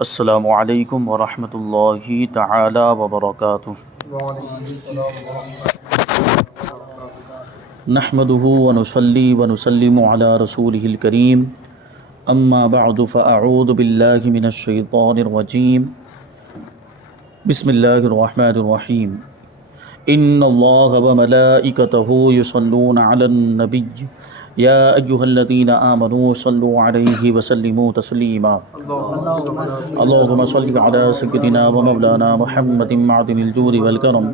السلام علیکم ورحمۃ اللہ تعالی وبرکاتہ۔ نحمده ونصلي ونسلم على رسوله الكريم، اما بعد فاعوذ باللہ من الشیطان الرجیم، بسم اللہ الرحمن الرحیم۔ ان اللہ وملائکتہ یصلون علی النبی یا ایہا الذین آمنوا صلوا علیہ وسلموا تسلیما۔ اللہم صل علی سیدنا ومولانا محمد معدن الجود والکرم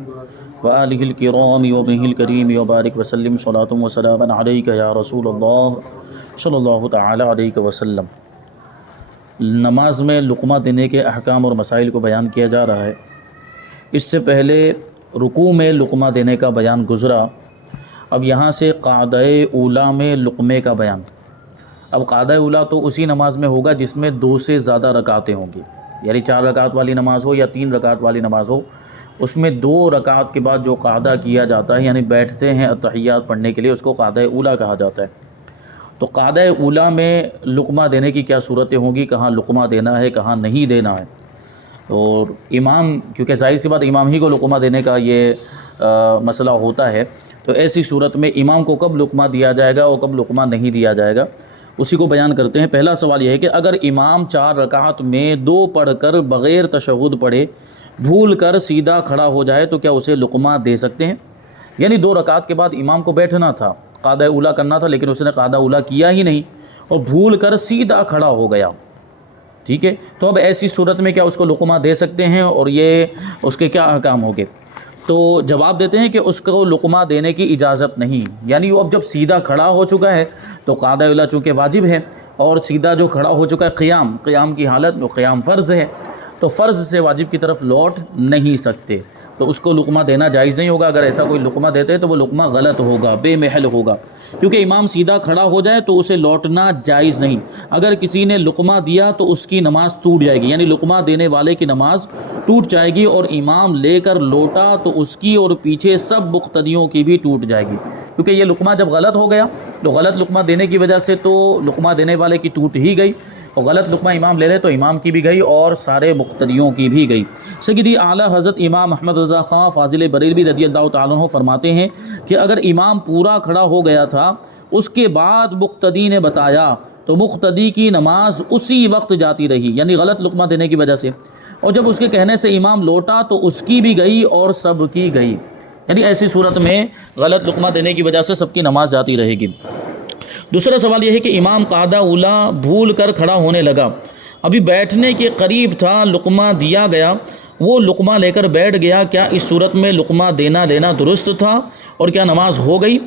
وآلہ الکرام وابنہ الکریم وبارک وسلم صلاۃ وسلاما علیک یا رسول اللہ صلی اللہ تعالی علیہ وسلم۔ نماز میں لقمہ دینے کے احکام اور مسائل کو بیان کیا جا رہا ہے۔ اس سے پہلے رکوع میں لقمہ دینے کا بیان گزرا، اب یہاں سے قعدہ اولیٰ میں لقمے کا بیان۔ اب قعدہ اولیٰ تو اسی نماز میں ہوگا جس میں 2 سے زیادہ رکعتیں ہوں گی، یعنی 4 رکعت والی نماز ہو یا 3 رکعت والی نماز ہو، اس میں 2 رکعت کے بعد جو قعدہ کیا جاتا ہے یعنی بیٹھتے ہیں اتحیات پڑھنے کے لیے، اس کو قعدہ اولیٰ کہا جاتا ہے۔ تو قعدہ اولیٰ میں لقمہ دینے کی کیا صورتیں ہوں گی، کہاں لقمہ دینا ہے کہاں نہیں دینا ہے۔ اور امام، کیونکہ ظاہر سی بات امام ہی کو لقمہ دینے کا یہ مسئلہ ہوتا ہے، تو ایسی صورت میں امام کو کب لقمہ دیا جائے گا اور کب لقمہ نہیں دیا جائے گا، اسی کو بیان کرتے ہیں۔ پہلا سوال یہ ہے کہ اگر امام 4 رکعت میں 2 پڑھ کر بغیر تشہد پڑھے بھول کر سیدھا کھڑا ہو جائے تو کیا اسے لقمہ دے سکتے ہیں؟ یعنی 2 رکعت کے بعد امام کو بیٹھنا تھا، قعدہ اولیٰ کرنا تھا، لیکن اس نے قعدہ اولیٰ کیا ہی نہیں اور بھول کر سیدھا کھڑا ہو گیا، ٹھیک ہے، تو اب ایسی صورت میں کیا اس کو لقمہ دے سکتے ہیں اور یہ اس کے کیا احکام ہوں گے؟ تو جواب دیتے ہیں کہ اس کو لقمہ دینے کی اجازت نہیں، یعنی وہ اب جب سیدھا کھڑا ہو چکا ہے تو قعدہ اولیٰ چونکہ واجب ہے، اور سیدھا جو کھڑا ہو چکا ہے قیام کی حالت میں، قیام فرض ہے، تو فرض سے واجب کی طرف لوٹ نہیں سکتے، تو اس کو لقمہ دینا جائز نہیں ہوگا۔ اگر ایسا کوئی لقمہ دیتے تو وہ لقمہ غلط ہوگا، بے محل ہوگا، کیونکہ امام سیدھا کھڑا ہو جائے تو اسے لوٹنا جائز نہیں۔ اگر کسی نے لقمہ دیا تو اس کی نماز ٹوٹ جائے گی، یعنی لقمہ دینے والے کی نماز ٹوٹ جائے گی، اور امام لے کر لوٹا تو اس کی اور پیچھے سب مقتدیوں کی بھی ٹوٹ جائے گی، کیونکہ یہ لقمہ جب غلط ہو گیا تو غلط لقمہ دینے کی وجہ سے تو لقمہ دینے والے کی ٹوٹ ہی گئی، اور غلط لقمہ امام لے لے تو امام کی بھی گئی اور سارے مقتدیوں کی بھی گئی۔ سیدی اعلیٰ حضرت امام احمد رضا خان فاضل بریلوی رضی اللہ تعالیٰ عنہ فرماتے ہیں کہ اگر امام پورا کھڑا ہو گیا تھا، اس کے بعد مقتدی نے بتایا تو مقتدی کی نماز اسی وقت جاتی رہی، یعنی غلط لقمہ دینے کی وجہ سے، اور جب اس کے کہنے سے امام لوٹا تو اس کی بھی گئی اور سب کی گئی، یعنی ایسی صورت میں غلط لقمہ دینے کی وجہ سے سب کی نماز جاتی رہے گی۔ دوسرا سوال یہ ہے کہ امام قعدہ اولیٰ بھول کر کھڑا ہونے لگا، ابھی بیٹھنے کے قریب تھا، لقمہ دیا گیا، وہ لقمہ لے کر بیٹھ گیا، کیا اس صورت میں لقمہ دینا لینا درست تھا اور کیا نماز ہو گئی؟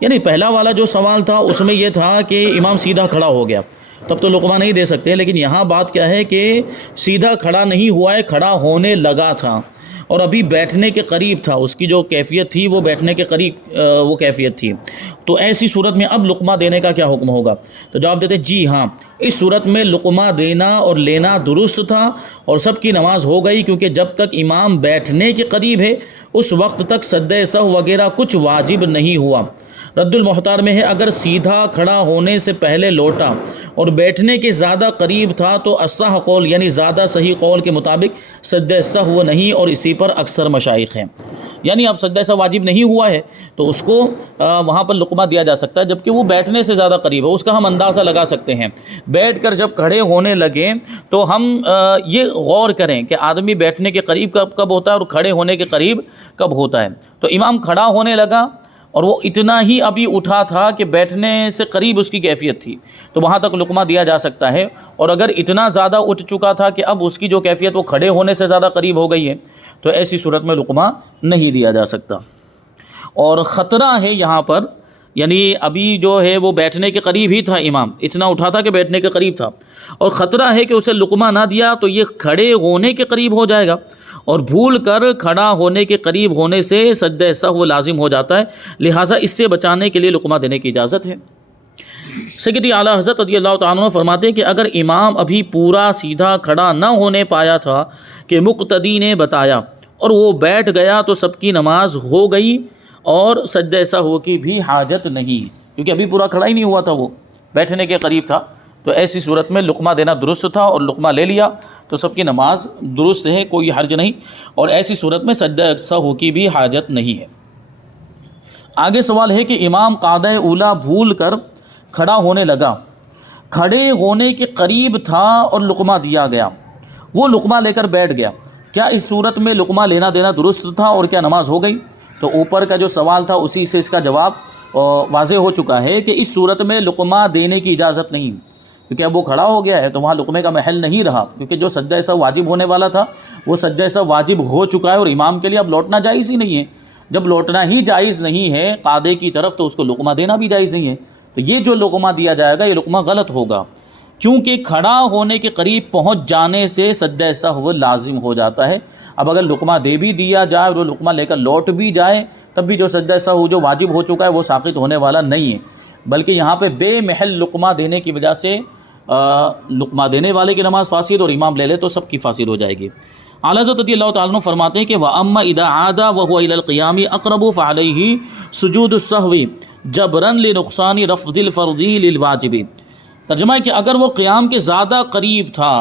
یعنی پہلا والا جو سوال تھا اس میں یہ تھا کہ امام سیدھا کھڑا ہو گیا، تب تو لقمہ نہیں دے سکتے، لیکن یہاں بات کیا ہے کہ سیدھا کھڑا نہیں ہوا ہے، کھڑا ہونے لگا تھا اور ابھی بیٹھنے کے قریب تھا، اس کی جو کیفیت تھی وہ بیٹھنے کے قریب وہ کیفیت تھی، تو ایسی صورت میں اب لقمہ دینے کا کیا حکم ہوگا؟ تو جواب دیتے جی ہاں، اس صورت میں لقمہ دینا اور لینا درست تھا اور سب کی نماز ہو گئی، کیونکہ جب تک امام بیٹھنے کے قریب ہے اس وقت تک سجدہ سہو وغیرہ کچھ واجب نہیں ہوا۔ رد المحتار میں ہے اگر سیدھا کھڑا ہونے سے پہلے لوٹا اور بیٹھنے کے زیادہ قریب تھا تو اصح قول یعنی زیادہ صحیح قول کے مطابق سجدہ سہو نہیں، اور اسی پر اکثر مشائخ ہیں، یعنی اب سجدہ سہو واجب نہیں ہوا ہے تو اس کو وہاں پر لقمہ دیا جا سکتا ہے، جبکہ وہ بیٹھنے سے زیادہ قریب ہے، اس کا ہم اندازہ لگا سکتے ہیں۔ بیٹھ کر جب کھڑے ہونے لگیں تو ہم یہ غور کریں کہ آدمی بیٹھنے کے قریب کب ہوتا ہے اور کھڑے ہونے کے قریب کب ہوتا ہے۔ تو امام کھڑا ہونے لگا اور وہ اتنا ہی ابھی اٹھا تھا کہ بیٹھنے سے قریب اس کی کیفیت تھی، تو وہاں تک لقمہ دیا جا سکتا ہے، اور اگر اتنا زیادہ اٹھ چکا تھا کہ اب اس کی جو کیفیت وہ کھڑے ہونے سے زیادہ قریب ہو گئی ہے تو ایسی صورت میں لقمہ نہیں دیا جا سکتا۔ اور خطرہ ہے یہاں پر، یعنی ابھی جو ہے وہ بیٹھنے کے قریب ہی تھا، امام اتنا اٹھا تھا کہ بیٹھنے کے قریب تھا، اور خطرہ ہے کہ اسے لقمہ نہ دیا تو یہ کھڑے ہونے کے قریب ہو جائے گا، اور بھول کر کھڑا ہونے کے قریب ہونے سے سجدہ سہو لازم ہو جاتا ہے، لہٰذا اس سے بچانے کے لیے لقمہ دینے کی اجازت ہے۔ سیدی اعلیٰ حضرت رضی اللہ تعالیٰ عنہ فرماتے ہیں کہ اگر امام ابھی پورا سیدھا کھڑا نہ ہونے پایا تھا کہ مقتدی نے بتایا اور وہ بیٹھ گیا تو سب کی نماز ہو گئی اور سجدہ سہو کی بھی حاجت نہیں، کیونکہ ابھی پورا کھڑا ہی نہیں ہوا تھا، وہ بیٹھنے کے قریب تھا، تو ایسی صورت میں لقمہ دینا درست تھا اور لقمہ لے لیا تو سب کی نماز درست ہے، کوئی حرج نہیں، اور ایسی صورت میں سجدہ سہو کی بھی حاجت نہیں ہے۔ آگے سوال ہے کہ امام قعدہ اولیٰ بھول کر کھڑا ہونے لگا، کھڑے ہونے کے قریب تھا اور لقمہ دیا گیا، وہ لقمہ لے کر بیٹھ گیا، کیا اس صورت میں لقمہ لینا دینا درست تھا اور کیا نماز ہو گئی؟ تو اوپر کا جو سوال تھا اسی سے اس کا جواب واضح ہو چکا ہے کہ اس صورت میں لقمہ دینے کی اجازت نہیں، کیونکہ اب وہ کھڑا ہو گیا ہے تو وہاں لقمے کا محل نہیں رہا، کیونکہ جو سجدہ سہو واجب ہونے والا تھا وہ سجدہ سہو واجب ہو چکا ہے اور امام کے لیے اب لوٹنا جائز ہی نہیں ہے۔ جب لوٹنا ہی جائز نہیں ہے قاعدے کی طرف تو اس کو لقمہ دینا بھی جائز نہیں ہے، تو یہ جو لقمہ دیا جائے گا یہ لقمہ غلط ہوگا، کیونکہ کھڑا ہونے کے قریب پہنچ جانے سے سجدہ سہو لازم ہو جاتا ہے۔ اب اگر لقمہ دے بھی دیا جائے اور وہ لقمہ لے کر لوٹ بھی جائے تب بھی جو سجدہ سہو جو واجب ہو چکا ہے وہ ساقط ہونے والا نہیں ہے، بلکہ یہاں پہ بے محل لقمہ دینے کی وجہ سے لقمہ دینے والے کی نماز فاسد اور امام لے لے تو سب کی فاسد ہو جائے گی۔ اعلیٰ حضرت رضی اللہ تعالیٰ عنہ فرماتے ہیں کہ وَأَمَّا إِذَا عَادَ وَهُوَ إِلَى الْقِيَامِ أَقْرَبُ فَعَلَيْهِ سُجُودُ السَّهْوِ جَبْرًا لِنُقْصَانِ رَفْضِ الْفَرْضِ لِلْوَاجِبِ۔ ترجمہ ہے کہ اگر وہ قیام کے زیادہ قریب تھا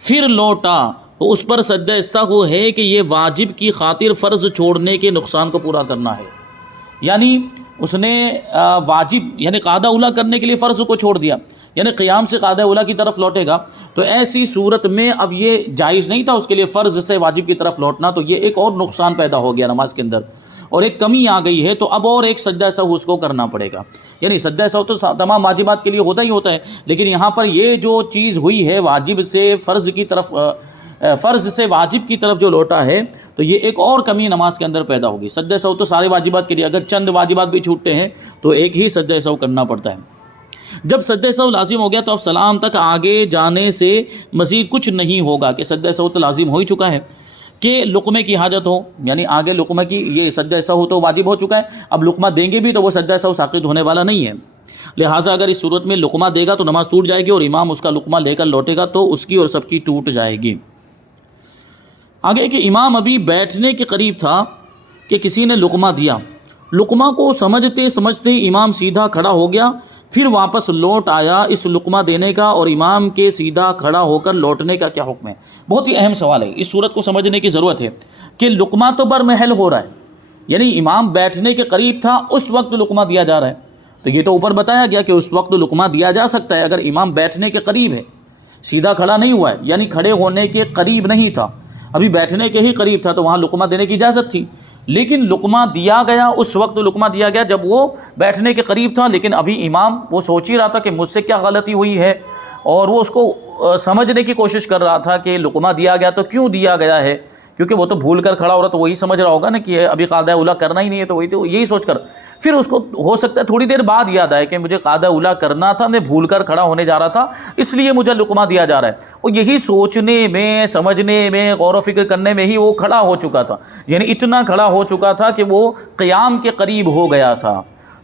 پھر لوٹا تو اس پر سجدہ سہو ہے کہ یہ واجب کی خاطر فرض چھوڑنے کے نقصان کو پورا کرنا ہے، یعنی اس نے واجب یعنی قعدہ اولیٰ کرنے کے لیے فرض کو چھوڑ دیا، یعنی قیام سے قعدہ اولیٰ کی طرف لوٹے گا تو ایسی صورت میں اب یہ جائز نہیں تھا اس کے لیے فرض سے واجب کی طرف لوٹنا، تو یہ ایک اور نقصان پیدا ہو گیا نماز کے اندر اور ایک کمی آ گئی ہے، تو اب اور ایک سجدہ سہو اس کو کرنا پڑے گا۔ یعنی سجدہ سہو تو تمام واجبات کے لیے ہوتا ہی ہوتا ہے، لیکن یہاں پر یہ جو چیز ہوئی ہے واجب سے فرض کی طرف فرض سے واجب کی طرف جو لوٹا ہے تو یہ ایک اور کمی نماز کے اندر پیدا ہوگی۔ سجدہ سہو تو سارے واجبات کے لیے، اگر چند واجبات بھی چھوٹتے ہیں تو ایک ہی سجدہ سہو کرنا پڑتا ہے۔ جب سجدہ سہو لازم ہو گیا تو اب سلام تک آگے جانے سے مزید کچھ نہیں ہوگا، کہ سجدہ سہو تو لازم ہو ہی چکا ہے کہ لقمے کی حاجت ہو، یعنی آگے لقمے کی یہ سجدہ سہو تو واجب ہو چکا ہے، اب لقمہ دیں گے بھی تو وہ سجدہ سہو ساقط ہونے والا نہیں ہے، لہٰذا اگر اس صورت میں لقمہ دے گا تو نماز ٹوٹ جائے گی اور امام اس کا لقمہ لے کر لوٹے گا تو اس کی اور سب کی ٹوٹ جائے گی۔ آگے کہ امام ابھی بیٹھنے کے قریب تھا کہ کسی نے لقمہ دیا، لقمہ کو سمجھتے سمجھتے امام سیدھا کھڑا ہو گیا، پھر واپس لوٹ آیا، اس لقمہ دینے کا اور امام کے سیدھا کھڑا ہو کر لوٹنے کا کیا حکم ہے؟ بہت ہی اہم سوال ہے، اس صورت کو سمجھنے کی ضرورت ہے کہ لقمہ تو برمحل ہو رہا ہے، یعنی امام بیٹھنے کے قریب تھا اس وقت لقمہ دیا جا رہا ہے، تو یہ تو اوپر بتایا گیا کہ اس وقت لقمہ دیا جا سکتا ہے اگر امام بیٹھنے کے قریب ہے، سیدھا کھڑا نہیں ہوا ہے، یعنی کھڑے ہونے کے قریب نہیں تھا، ابھی بیٹھنے کے ہی قریب تھا تو وہاں لقمہ دینے کی اجازت تھی، لیکن لقمہ دیا گیا اس وقت لقمہ دیا گیا جب وہ بیٹھنے کے قریب تھا، لیکن ابھی امام وہ سوچ ہی رہا تھا کہ مجھ سے کیا غلطی ہوئی ہے، اور وہ اس کو سمجھنے کی کوشش کر رہا تھا کہ لقمہ دیا گیا تو کیوں دیا گیا ہے، کیونکہ وہ تو بھول کر کھڑا ہو رہا تو وہی سمجھ رہا ہوگا نا کہ ابھی قعدہ اولیٰ کرنا ہی نہیں ہے، تو وہی تو یہی سوچ کر پھر اس کو ہو سکتا ہے تھوڑی دیر بعد یاد آئے کہ مجھے قعدہ اولیٰ کرنا تھا، میں بھول کر کھڑا ہونے جا رہا تھا اس لیے مجھے لقمہ دیا جا رہا ہے، اور یہی سوچنے میں سمجھنے میں غور و فکر کرنے میں ہی وہ کھڑا ہو چکا تھا، یعنی اتنا کھڑا ہو چکا تھا کہ وہ قیام کے قریب ہو گیا تھا۔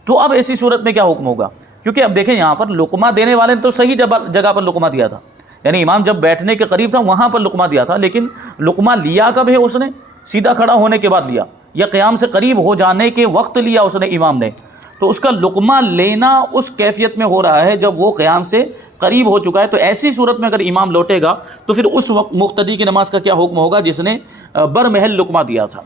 تو اب ایسی صورت میں کیا حکم ہوگا؟ کیونکہ اب دیکھیں یہاں پر لقمہ دینے والے نے تو صحیح جگہ پر لقمہ دیا تھا، یعنی امام جب بیٹھنے کے قریب تھا وہاں پر لقمہ دیا تھا، لیکن لقمہ لیا کب ہے؟ اس نے سیدھا کھڑا ہونے کے بعد لیا، یا قیام سے قریب ہو جانے کے وقت لیا اس نے امام نے، تو اس کا لقمہ لینا اس کیفیت میں ہو رہا ہے جب وہ قیام سے قریب ہو چکا ہے، تو ایسی صورت میں اگر امام لوٹے گا تو پھر اس وقت مقتدی کی نماز کا کیا حکم ہوگا جس نے برمحل لقمہ دیا تھا؟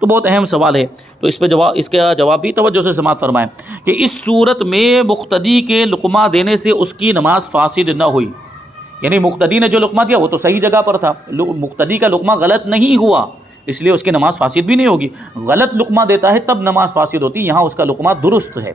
تو بہت اہم سوال ہے، تو اس کا جواب بھی توجہ سے سماعت فرمائیں کہ اس صورت میں مقتدی کے لقمہ دینے سے اس کی نماز فاسد نہ ہوئی، یعنی مقتدی نے جو لقمہ دیا وہ تو صحیح جگہ پر تھا، مقتدی کا لقمہ غلط نہیں ہوا اس لیے اس کی نماز فاسد بھی نہیں ہوگی، غلط لقمہ دیتا ہے تب نماز فاسد ہوتی، یہاں اس کا لقمہ درست ہے،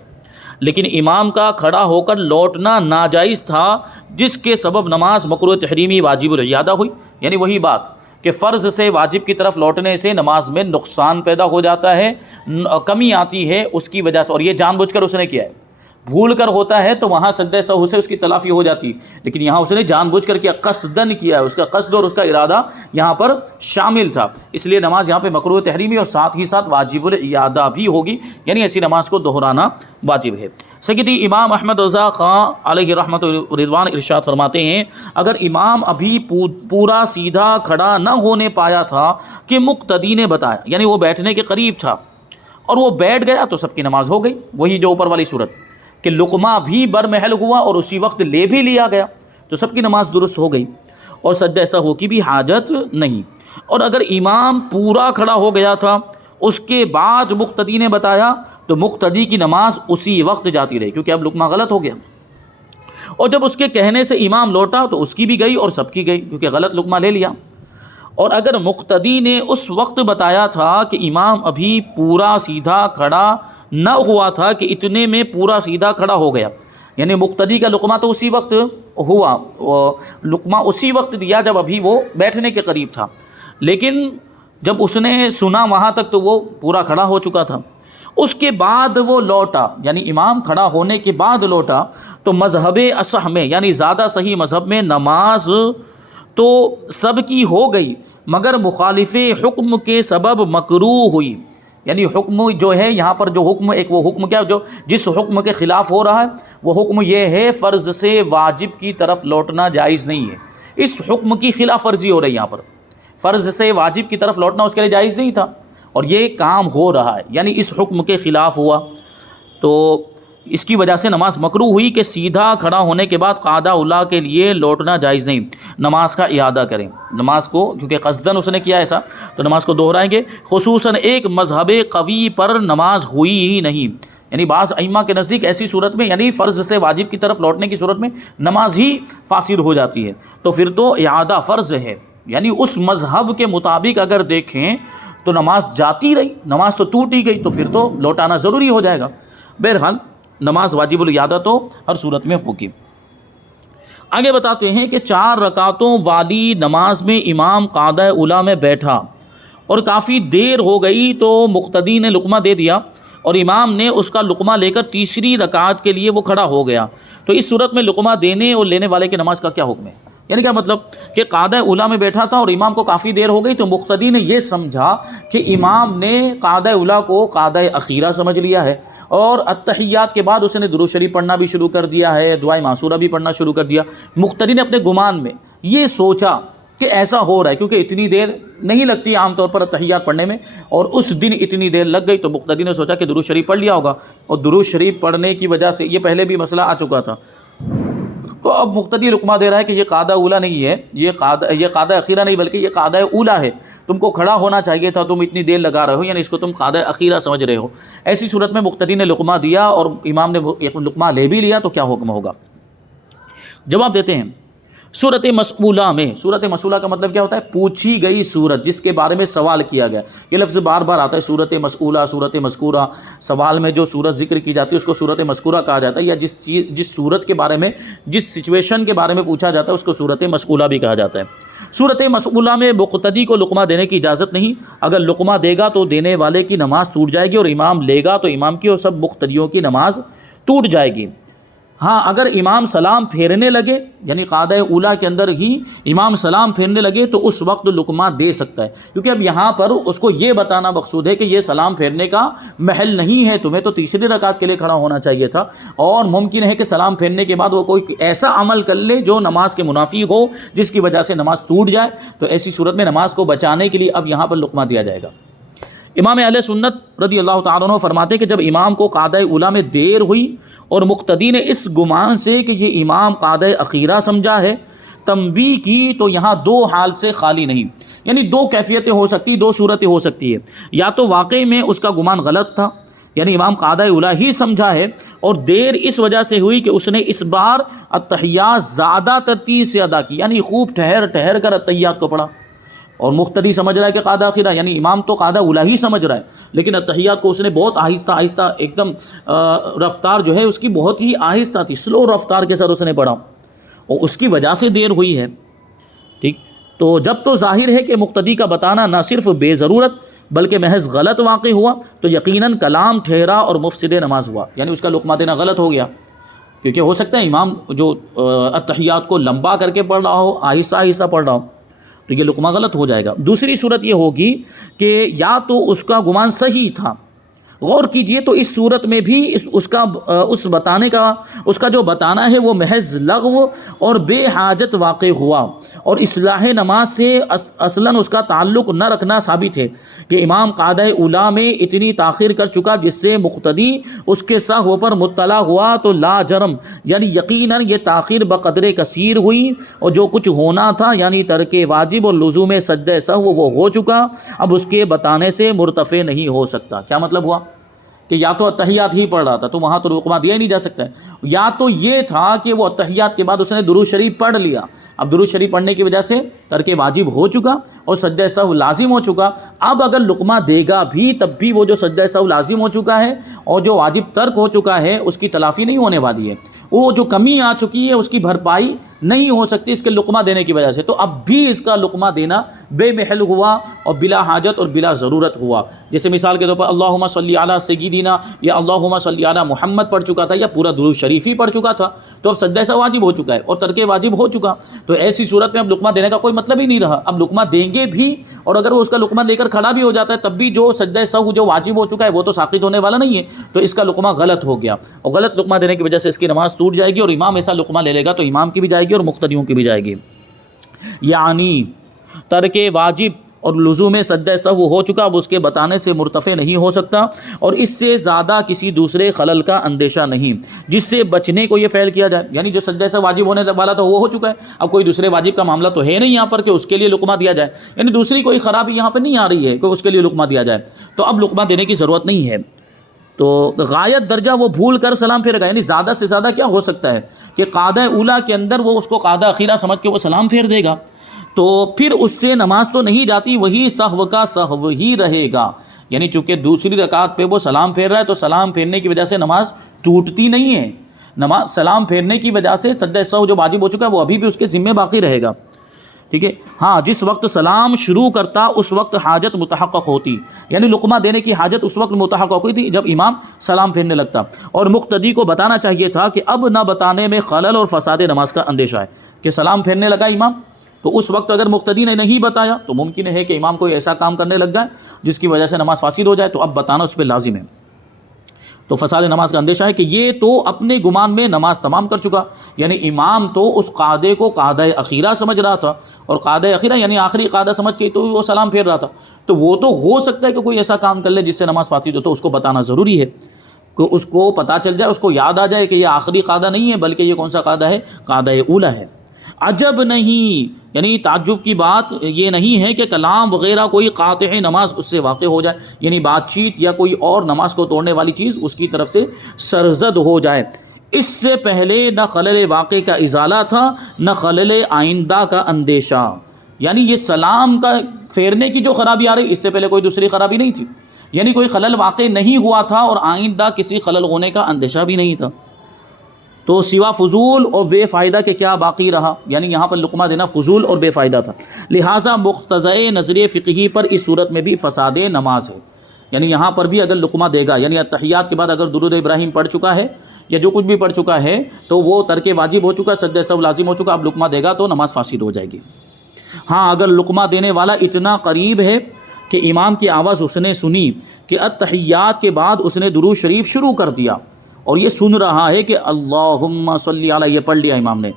لیکن امام کا کھڑا ہو کر لوٹنا ناجائز تھا جس کے سبب نماز مکروہ تحریمی واجب الاعادہ ہوئی، یعنی وہی بات کہ فرض سے واجب کی طرف لوٹنے سے نماز میں نقصان پیدا ہو جاتا ہے، کمی آتی ہے اس کی وجہ سے، اور یہ جان بوجھ کر اس نے کیا ہے، بھول کر ہوتا ہے تو وہاں سجدہ سہو سے اس کی تلافی ہو جاتی، لیکن یہاں اس نے جان بوجھ کر کیا، قصدن کیا ہے، اس کا قصد اور اس کا ارادہ یہاں پر شامل تھا، اس لیے نماز یہاں پہ مکروہ تحریمی اور ساتھ ہی ساتھ واجب الاعادہ بھی ہوگی، یعنی ایسی نماز کو دہرانا واجب ہے۔ سیدی امام احمد رضا خان علیہ رحمۃ رضوان ارشاد فرماتے ہیں اگر امام ابھی پورا سیدھا کھڑا نہ ہونے پایا تھا کہ مقتدی نے بتایا، یعنی وہ بیٹھنے کے قریب تھا اور وہ بیٹھ گیا تو سب کی نماز ہو گئی، وہی جو اوپر والی صورت کہ لقمہ بھی برمحل ہوا اور اسی وقت لے بھی لیا گیا، تو سب کی نماز درست ہو گئی اور سجدہ سہو کی بھی حاجت نہیں۔ اور اگر امام پورا کھڑا ہو گیا تھا اس کے بعد مقتدی نے بتایا تو مقتدی کی نماز اسی وقت جاتی رہی، کیونکہ اب لقمہ غلط ہو گیا، اور جب اس کے کہنے سے امام لوٹا تو اس کی بھی گئی اور سب کی گئی، کیونکہ غلط لقمہ لے لیا۔ اور اگر مقتدی نے اس وقت بتایا تھا کہ امام ابھی پورا سیدھا کھڑا نہ ہوا تھا کہ اتنے میں پورا سیدھا کھڑا ہو گیا، یعنی مقتدی کا لقمہ تو اسی وقت ہوا، لقمہ اسی وقت دیا جب ابھی وہ بیٹھنے کے قریب تھا، لیکن جب اس نے سنا وہاں تک تو وہ پورا کھڑا ہو چکا تھا، اس کے بعد وہ لوٹا، یعنی امام کھڑا ہونے کے بعد لوٹا، تو مذہب اصح میں یعنی زیادہ صحیح مذہب میں نماز تو سب کی ہو گئی مگر مخالف حکم کے سبب مکروہ ہوئی، یعنی حکم جو ہے یہاں پر جو حکم ایک وہ حکم کیا جو جس حکم کے خلاف ہو رہا ہے وہ حکم یہ ہے فرض سے واجب کی طرف لوٹنا جائز نہیں ہے، اس حکم کی خلاف ورزی ہو رہی ہے، یہاں پر فرض سے واجب کی طرف لوٹنا اس کے لیے جائز نہیں تھا اور یہ کام ہو رہا ہے، یعنی اس حکم کے خلاف ہوا، تو اس کی وجہ سے نماز مکروہ ہوئی کہ سیدھا کھڑا ہونے کے بعد قعدہ اولیٰ کے لیے لوٹنا جائز نہیں، نماز کا اعادہ کریں، نماز کو کیونکہ قصداً اس نے کیا ایسا تو نماز کو دہرائیں گے، خصوصاً ایک مذہب قوی پر نماز ہوئی ہی نہیں، یعنی بعض ائمہ کے نزدیک ایسی صورت میں یعنی فرض سے واجب کی طرف لوٹنے کی صورت میں نماز ہی فاسد ہو جاتی ہے، تو پھر تو اعادہ فرض ہے، یعنی اس مذہب کے مطابق اگر دیکھیں تو نماز جاتی رہی، نماز تو ٹوٹ ہی گئی تو پھر تو لوٹانا ضروری ہو جائے گا۔ بہرحال نماز واجب الاعادہ تو ہر صورت میں ہوگی۔ آگے بتاتے ہیں کہ 4 رکعتوں والی نماز میں امام قعدہ اولیٰ میں بیٹھا اور کافی دیر ہو گئی تو مقتدی نے لقمہ دے دیا اور امام نے اس کا لقمہ لے کر تیسری رکعت کے لیے وہ کھڑا ہو گیا، تو اس صورت میں لقمہ دینے اور لینے والے کی نماز کا کیا حکم ہے؟ یعنی کیا مطلب کہ قعدہ اولیٰ میں بیٹھا تھا اور امام کو کافی دیر ہو گئی تو مقتدی نے یہ سمجھا کہ امام نے قعدہ اولیٰ کو قعدہ اخیرہ سمجھ لیا ہے اور التحیات کے بعد اس نے درود شریف پڑھنا بھی شروع کر دیا ہے، دعائے معصورہ بھی پڑھنا شروع کر دیا۔ مقتدی نے اپنے گمان میں یہ سوچا کہ ایسا ہو رہا ہے کیونکہ اتنی دیر نہیں لگتی عام طور پر التحیات پڑھنے میں، اور اس دن اتنی دیر لگ گئی تو مقتدی نے سوچا کہ درود شریف پڑھ لیا ہوگا، اور درود شریف پڑھنے کی وجہ سے یہ پہلے بھی مسئلہ آ چکا تھا، تو اب مقتدی رقمہ دے رہا ہے کہ یہ قعدہ اولیٰ نہیں ہے، یہ قعدہ اخیرہ نہیں بلکہ یہ قعدہ اولیٰ ہے، تم کو کھڑا ہونا چاہیے تھا، تم اتنی دیر لگا رہے ہو، یعنی اس کو تم قعدہ اخیرہ سمجھ رہے ہو۔ ایسی صورت میں مقتدی نے لقمہ دیا اور امام نے لقمہ لے بھی لیا تو کیا حکم ہوگا؟ جواب دیتے ہیں صورت مسئولہ میں، صورت مسئولہ کا مطلب کیا ہوتا ہے؟ پوچھی گئی صورت جس کے بارے میں سوال کیا گیا، یہ لفظ بار بار آتا ہے، صورت مسئولہ، صورت مذکورہ، سوال میں جو صورت ذکر کی جاتی ہے اس کو صورت مذکورہ کہا جاتا ہے، یا جس صورت کے بارے میں جس سچویشن کے بارے میں پوچھا جاتا ہے اس کو صورت مسئولہ بھی کہا جاتا ہے۔ صورت مسئولہ میں مقتدی کو لقمہ دینے کی اجازت نہیں، اگر لقمہ دے گا تو دینے والے کی نماز ٹوٹ جائے گی، اور امام لے گا تو امام کی اور سب مقتدیوں کی نماز ٹوٹ جائے گی۔ ہاں اگر امام سلام پھیرنے لگے، یعنی قعدہ اولیٰ کے اندر ہی امام سلام پھیرنے لگے تو اس وقت لقمہ دے سکتا ہے، کیونکہ اب یہاں پر اس کو یہ بتانا مقصود ہے کہ یہ سلام پھیرنے کا محل نہیں ہے، تمہیں تو تیسری رکعت کے لیے کھڑا ہونا چاہیے تھا، اور ممکن ہے کہ سلام پھیرنے کے بعد وہ کوئی ایسا عمل کر لے جو نماز کے منافی ہو جس کی وجہ سے نماز ٹوٹ جائے، تو ایسی صورت میں نماز کو بچانے کے لیے اب یہاں پر لقمہ دیا جائے گا۔ امام اہل سنت رضی اللہ تعالیٰ عنہ فرماتے ہیں کہ جب امام کو قعدہ اولیٰ میں دیر ہوئی اور مقتدی نے اس گمان سے کہ یہ امام قعدہ اخیرہ سمجھا ہے تنبیہ کی تو یہاں 2 حال سے خالی نہیں، یعنی 2 کیفیتیں ہو سکتی، 2 صورتیں ہو سکتی ہے، یا تو واقعی میں اس کا گمان غلط تھا، یعنی امام قعدہ اولیٰ ہی سمجھا ہے اور دیر اس وجہ سے ہوئی کہ اس نے اس بار التحیات زیادہ ترتیب سے ادا کی، یعنی خوب ٹھہر کر التحیات کو پڑھا، اور مقتدی سمجھ رہا ہے کہ قعدہ اخیرہ، یعنی امام تو قعدہ اولیٰ ہی سمجھ رہا ہے لیکن التحیات کو اس نے بہت آہستہ ایک دم رفتار جو ہے اس کی بہت ہی آہستہ تھی، سلو رفتار کے ساتھ اس نے پڑھا اور اس کی وجہ سے دیر ہوئی ہے، ٹھیک۔ تو جب تو ظاہر ہے کہ مقتدی کا بتانا نہ صرف بے ضرورت بلکہ محض غلط واقع ہوا تو یقیناً کلام ٹھہرا اور مفسد نماز ہوا، یعنی اس کا لقمہ دینا غلط ہو گیا، کیونکہ ہو سکتا ہے امام جو التحیات کو لمبا کر کے پڑھ رہا ہو، آہستہ پڑھ رہا ہو، تو یہ لقمہ غلط ہو جائے گا۔ دوسری صورت یہ ہوگی کہ یا تو اس کا گمان صحیح تھا غور کیجئے تو اس صورت میں بھی اس کا جو بتانا ہے وہ محض لغو اور بے حاجت واقع ہوا، اور اصلاح نماز سے اصلاً اس کا تعلق نہ رکھنا ثابت ہے کہ امام قاعدہ اولیٰ میں اتنی تاخیر کر چکا جس سے مقتدی اس کے سہو پر مطلع ہوا تو لا جرم یعنی یقیناً یہ تاخیر بقدر کثیر ہوئی، اور جو کچھ ہونا تھا یعنی ترک واجب اور لزوم سجدہ سہو وہ ہو چکا، اب اس کے بتانے سے مرتفع نہیں ہو سکتا۔ کیا مطلب ہوا کہ یا تو اتحیات ہی پڑھ رہا تھا تو وہاں تو رقمہ دیا ہی نہیں جا سکتا ہے، یا تو یہ تھا کہ وہ اتحیات کے بعد اس نے درود شریف پڑھ لیا، اب درود شریف پڑھنے کی وجہ سے ترک واجب ہو چکا اور سجدہ سہو لازم ہو چکا، اب اگر لقمہ دے گا بھی تب بھی وہ جو سجدہ سہو لازم ہو چکا ہے اور جو واجب ترک ہو چکا ہے اس کی تلافی نہیں ہونے والی ہے، وہ جو کمی آ چکی ہے اس کی بھرپائی نہیں ہو سکتی اس کے لقمہ دینے کی وجہ سے، تو اب بھی اس کا لقمہ دینا بے محل ہوا اور بلا حاجت اور بلا ضرورت ہوا۔ جیسے مثال کے طور پر اللہم صلی علی سیدنا یا اللہم صلی علی محمد پڑھ چکا تھا یا پورا درود شریف ہی پڑھ چکا تھا، تو اب سجدہ سہو واجب ہو چکا ہے اور ترک واجب ہو چکا، تو ایسی صورت میں اب لقمہ دینے کا کوئی مطلب ہی نہیں رہا۔ اب لقمہ دیں گے بھی اور اگر وہ اس کا لقمہ لے کر کھڑا بھی ہو جاتا ہے تب بھی جو سجدہ سہو جو واجب ہو چکا ہے وہ تو ساقط ہونے والا نہیں ہے، تو اس کا لقمہ غلط ہو گیا، اور غلط لقمہ دینے کی وجہ سے اس کی نماز ٹوٹ جائے گی، اور امام ایسا لقمہ لے لے گا تو امام کی بھی جائے گی اور مقتدیوں کی بھی جائے گی۔ یعنی ترک واجب اور لزوم سجدہ سہو ہو چکا، اب اس کے بتانے سے مرتفع نہیں ہو سکتا، اور اس سے زیادہ کسی دوسرے خلل کا اندیشہ نہیں جس سے بچنے کو یہ فعل کیا جائے، یعنی جو سجدہ سہو واجب ہونے والا تھا وہ ہو چکا ہے، اب کوئی دوسرے واجب کا معاملہ تو ہے نہیں یہاں پر کہ اس کے لیے لقمہ دیا جائے، یعنی دوسری کوئی خرابی یہاں پہ نہیں آ رہی ہے کہ اس کے لیے لقمہ دیا جائے، تو اب لقمہ دینے کی ضرورت نہیں ہے۔ تو غایت درجہ وہ بھول کر سلام پھیرے گا، یعنی زیادہ سے زیادہ کیا ہو سکتا ہے کہ قاعدہ اولیٰ کے اندر وہ اس کو قاعدہ اخیرہ سمجھ کے وہ سلام پھیر دے گا، تو پھر اس سے نماز تو نہیں جاتی، وہی سہو کا سہو ہی رہے گا، یعنی چونکہ دوسری رکعت پہ وہ سلام پھیر رہا ہے تو سلام پھیرنے کی وجہ سے نماز ٹوٹتی نہیں ہے، نماز سلام پھیرنے کی وجہ سے سجدہ سہو جو واجب ہو چکا ہے وہ ابھی بھی اس کے ذمہ باقی رہے گا، ٹھیک ہے۔ ہاں جس وقت سلام شروع کرتا اس وقت حاجت متحقق ہوتی، یعنی لقمہ دینے کی حاجت اس وقت متحقق ہوئی تھی جب امام سلام پھیرنے لگتا، اور مقتدی کو بتانا چاہیے تھا کہ اب نہ بتانے میں خلل اور فساد نماز کا اندیشہ ہے کہ سلام پھیرنے لگا امام، تو اس وقت اگر مقتدی نے نہیں بتایا تو ممکن ہے کہ امام کوئی ایسا کام کرنے لگ جائے جس کی وجہ سے نماز فاسد ہو جائے، تو اب بتانا اس پہ لازم ہے، تو فساد نماز کا اندیشہ ہے کہ یہ تو اپنے گمان میں نماز تمام کر چکا، یعنی امام تو اس قاعدے کو قاعدہ اخیرہ سمجھ رہا تھا، اور قاعدہ اخیرہ یعنی آخری قاعدہ سمجھ کے تو وہ سلام پھیر رہا تھا، تو وہ تو ہو سکتا ہے کہ کوئی ایسا کام کر لے جس سے نماز فاسد ہو، تو اس کو بتانا ضروری ہے کہ اس کو پتہ چل جائے، اس کو یاد آ جائے کہ یہ آخری قاعدہ نہیں ہے بلکہ یہ کون سا قاعدہ ہے، قاعدہ اولیٰ ہے۔ عجب نہیں، یعنی تعجب کی بات یہ نہیں ہے کہ کلام وغیرہ کوئی قاطع نماز اس سے واقع ہو جائے، یعنی بات چیت یا کوئی اور نماز کو توڑنے والی چیز اس کی طرف سے سرزد ہو جائے، اس سے پہلے نہ خلل واقع کا ازالہ تھا نہ خلل آئندہ کا اندیشہ، یعنی یہ سلام کا پھیرنے کی جو خرابی آ رہی اس سے پہلے کوئی دوسری خرابی نہیں تھی، یعنی کوئی خلل واقع نہیں ہوا تھا اور آئندہ کسی خلل ہونے کا اندیشہ بھی نہیں تھا، تو سوا فضول اور بے فائدہ کے کیا باقی رہا، یعنی یہاں پر لقمہ دینا فضول اور بے فائدہ تھا، لہٰذا مقتضی نظریہ فقہی پر اس صورت میں بھی فساد نماز ہے، یعنی یہاں پر بھی اگر لقمہ دے گا، یعنی اتحیات کے بعد اگر درود ابراہیم پڑھ چکا ہے یا جو کچھ بھی پڑھ چکا ہے تو وہ ترک واجب ہو چکا، سجدہ سہو لازم ہو چکا، اب لقمہ دے گا تو نماز فاسد ہو جائے گی۔ ہاں اگر لقمہ دینے والا اتنا قریب ہے کہ امام کی آواز اس نے سنی کہ اتحیات کے بعد اس نے درود شریف شروع کر دیا اور یہ سن رہا ہے کہ اللہم صلی علی یہ پڑھ لیا امام نے،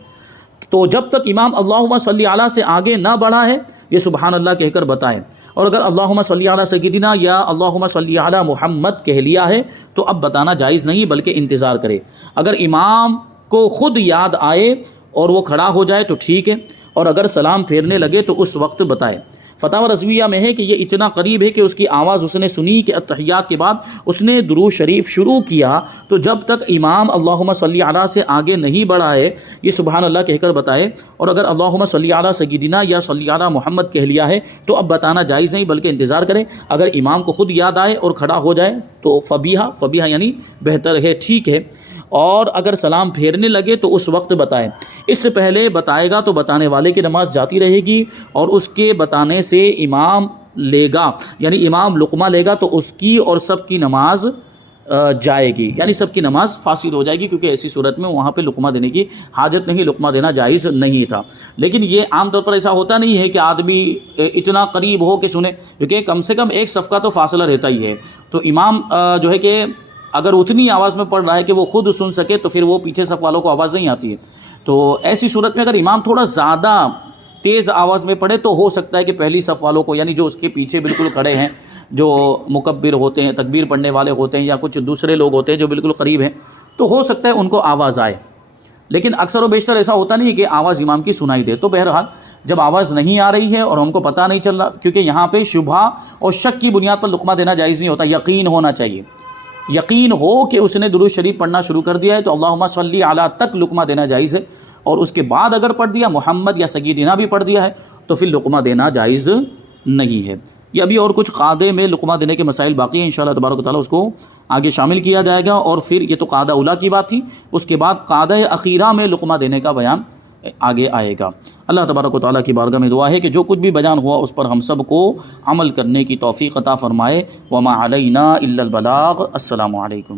تو جب تک امام اللہم صلی علی سے آگے نہ بڑھا ہے یہ سبحان اللہ کہہ کر بتائے، اور اگر اللہم صلی علی سیدنا یا اللہم صلی علی محمد کہہ لیا ہے تو اب بتانا جائز نہیں بلکہ انتظار کرے، اگر امام کو خود یاد آئے اور وہ کھڑا ہو جائے تو ٹھیک ہے، اور اگر سلام پھیرنے لگے تو اس وقت بتائے۔ فتاوی رضویہ میں ہے کہ یہ اتنا قریب ہے کہ اس کی آواز اس نے سنی کہ اتحیات کے بعد اس نے درود شریف شروع کیا، تو جب تک امام اللہم صلی علی سے آگے نہیں بڑھا ہے یہ سبحان اللہ کہہ کر بتائے، اور اگر اللہم صلی علی سیدنا یا صلی علی محمد کہہ لیا ہے تو اب بتانا جائز نہیں بلکہ انتظار کرے، اگر امام کو خود یاد آئے اور کھڑا ہو جائے تو فبیہا یعنی بہتر ہے، ٹھیک ہے، اور اگر سلام پھیرنے لگے تو اس وقت بتائے، اس سے پہلے بتائے گا تو بتانے والے کی نماز جاتی رہے گی، اور اس کے بتانے سے امام لے گا، یعنی امام لقمہ لے گا تو اس کی اور سب کی نماز جائے گی، یعنی سب کی نماز فاسد ہو جائے گی، کیونکہ ایسی صورت میں وہاں پہ لقمہ دینے کی حاجت نہیں، لقمہ دینا جائز نہیں تھا۔ لیکن یہ عام طور پر ایسا ہوتا نہیں ہے کہ آدمی اتنا قریب ہو کہ سنے، کیونکہ کم سے کم ایک صف کا تو فاصلہ رہتا ہی ہے، تو امام جو ہے کہ اگر اتنی آواز میں پڑھ رہا ہے کہ وہ خود سن سکے تو پھر وہ پیچھے صف والوں کو آواز نہیں آتی ہے۔ تو ایسی صورت میں اگر امام تھوڑا زیادہ تیز آواز میں پڑھے تو ہو سکتا ہے کہ پہلی صف والوں کو، یعنی جو اس کے پیچھے بالکل کھڑے ہیں، جو مکبر ہوتے ہیں، تکبیر پڑھنے والے ہوتے ہیں، یا کچھ دوسرے لوگ ہوتے ہیں جو بالکل قریب ہیں، تو ہو سکتا ہے ان کو آواز آئے۔ لیکن اکثر و بیشتر ایسا ہوتا نہیں کہ آواز امام کی سنائی دے۔ تو بہرحال جب آواز نہیں آ رہی ہے اور ہم کو پتہ نہیں چل رہا، کیونکہ یہاں پہ شبہ اور شک کی بنیاد پر لقمہ دینا جائز نہیں ہوتا، یقین ہونا چاہیے۔ یقین ہو کہ اس نے درود شریف پڑھنا شروع کر دیا ہے تو اللہم صلی علی تک لقمہ دینا جائز ہے، اور اس کے بعد اگر پڑھ دیا محمد یا سیدنا بھی پڑھ دیا ہے تو پھر لقمہ دینا جائز نہیں ہے۔ یہ ابھی اور کچھ قاعدے میں لقمہ دینے کے مسائل باقی ہیں، انشاءاللہ تبارک و تعالیٰ اس کو آگے شامل کیا جائے گا۔ اور پھر یہ تو قاعدہ اولیٰ کی بات تھی، اس کے بعد قاعدہ اخیرہ میں لقمہ دینے کا بیان آگے آئے گا۔ اللہ تبارک و تعالیٰ کی بارگاہ میں دعا ہے کہ جو کچھ بھی بیان ہوا اس پر ہم سب کو عمل کرنے کی توفیق عطا فرمائے۔ وما علینا الا البلاغ۔ السلام علیکم۔